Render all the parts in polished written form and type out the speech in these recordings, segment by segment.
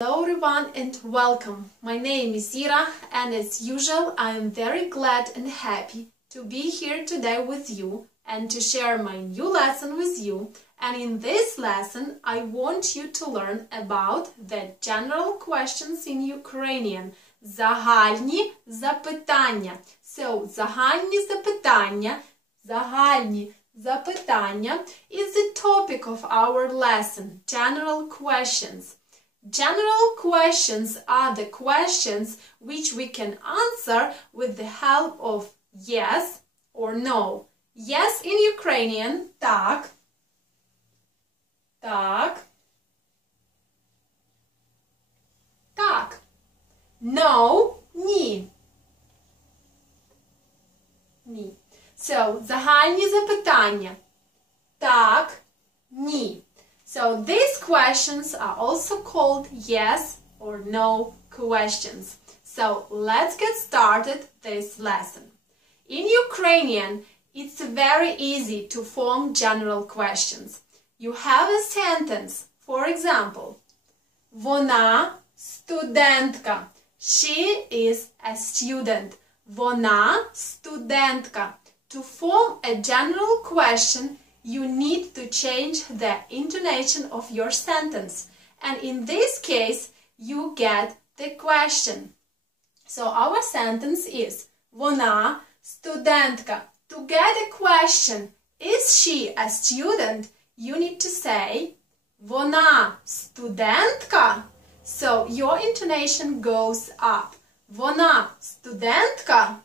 Hello everyone and welcome. My name is Ira and as usual I am very glad and happy to be here today with you and to share my new lesson with you. And in this lesson I want you to learn about the general questions in Ukrainian. Загальні запитання. So, загальні запитання is the topic of our lesson. General questions. General questions are the questions which we can answer with the help of yes or no. Yes in Ukrainian – так, так, так. No – ні, ні. So, загальні запитання – так, ні. So these questions are also called yes or no questions. So let's get started this lesson. In Ukrainian, it's very easy to form general questions. You have a sentence, for example, Вона студентка. She is a student. Вона студентка. To form a general question, you need to change the intonation of your sentence. And in this case, you get the question. So our sentence is Вона студентка. To get a question, is she a student? You need to say Вона студентка. So your intonation goes up. Вона студентка.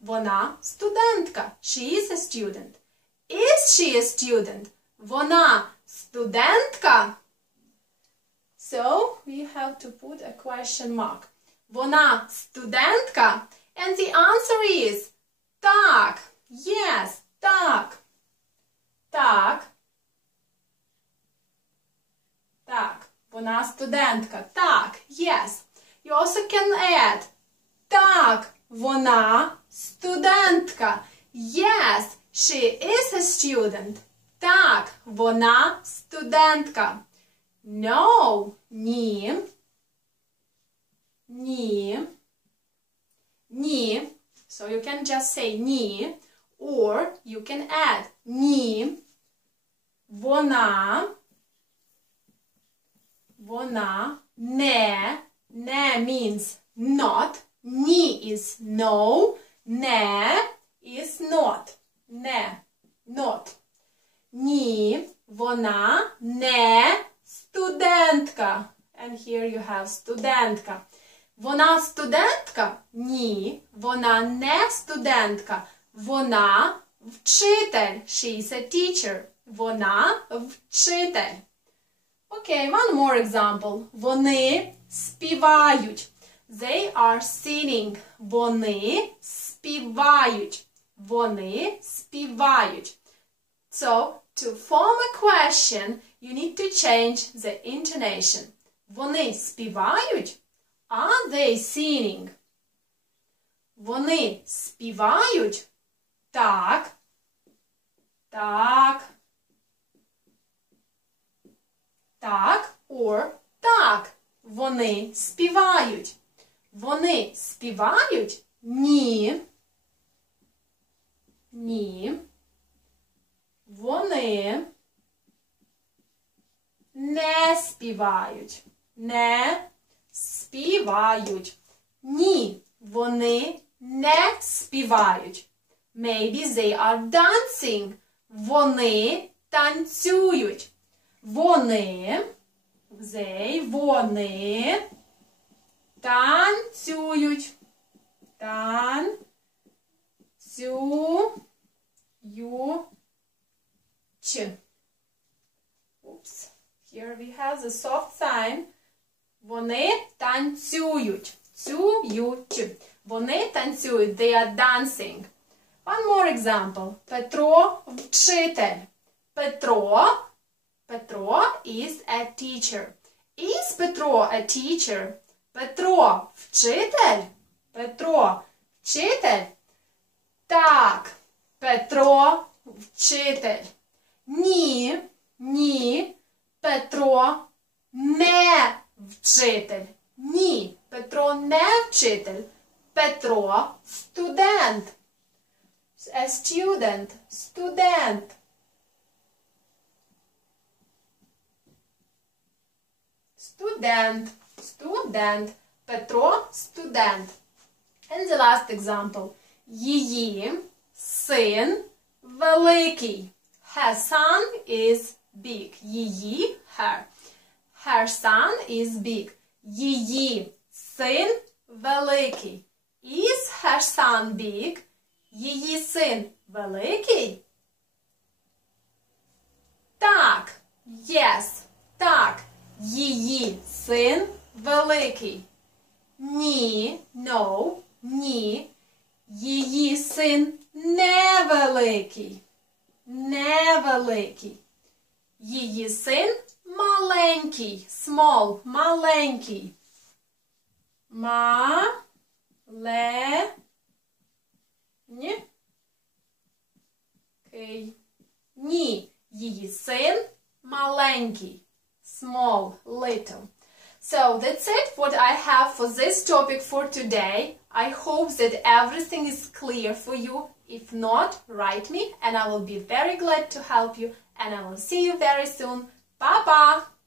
Вона студентка. She is a student. Is she a student? Вона студентка. So we have to put a question mark. Вона студентка. And the answer is так. Yes, так. Так. Так. Вона студентка. Так. Yes. You also can add так. Вона студентка. Yes. She is a student. Так, вона студентка. No, ні, ні, ні. So you can just say ні, or you can add ні, вона, не, не means not, ні is no, не is not. Не, not. Ні, вона не студентка. And here you have студентка. Вона студентка? Ні, вона не студентка. Вона вчитель. She is a teacher. Вона вчитель. Okay, one more example. Вони співають. They are singing. Вони співають. Вони співають. So, to form a question, you need to change the intonation. Вони співають? Are they singing? Вони співають? Так. Так. Так. Or так. Вони співають. Вони співають? Ні. Ні. Вони не співають. Не співають. Ні, вони не співають. Maybe they are dancing. Вони танцюють. Вони танцюють. Oops. Here we have the soft sign. Вони танцюють. Вони танцюють. They are dancing. One more example. Петро вчитель. Петро is a teacher. Is Петро a teacher? Петро вчитель? Петро вчитель? Так. Петро вчитель. Ні, Петро не вчитель. Ні, Петро не вчитель. Петро студент. A student. Student. Student. Student. Петро студент. And the last example. Її син великий. Her son is big. Її, her. Her son is big. Її син великий. Is her son big? Її син великий? Так. Yes. Так. Її син великий. Ні. No. Ні. Її син невеликий. Невеликий. Її син маленький. Small. Маленький. Ні. Її син маленький. Small. Little. So that's it what I have for this topic for today. I hope that everything is clear for you. If not, write me and I will be very glad to help you. And I will see you very soon. Bye-bye!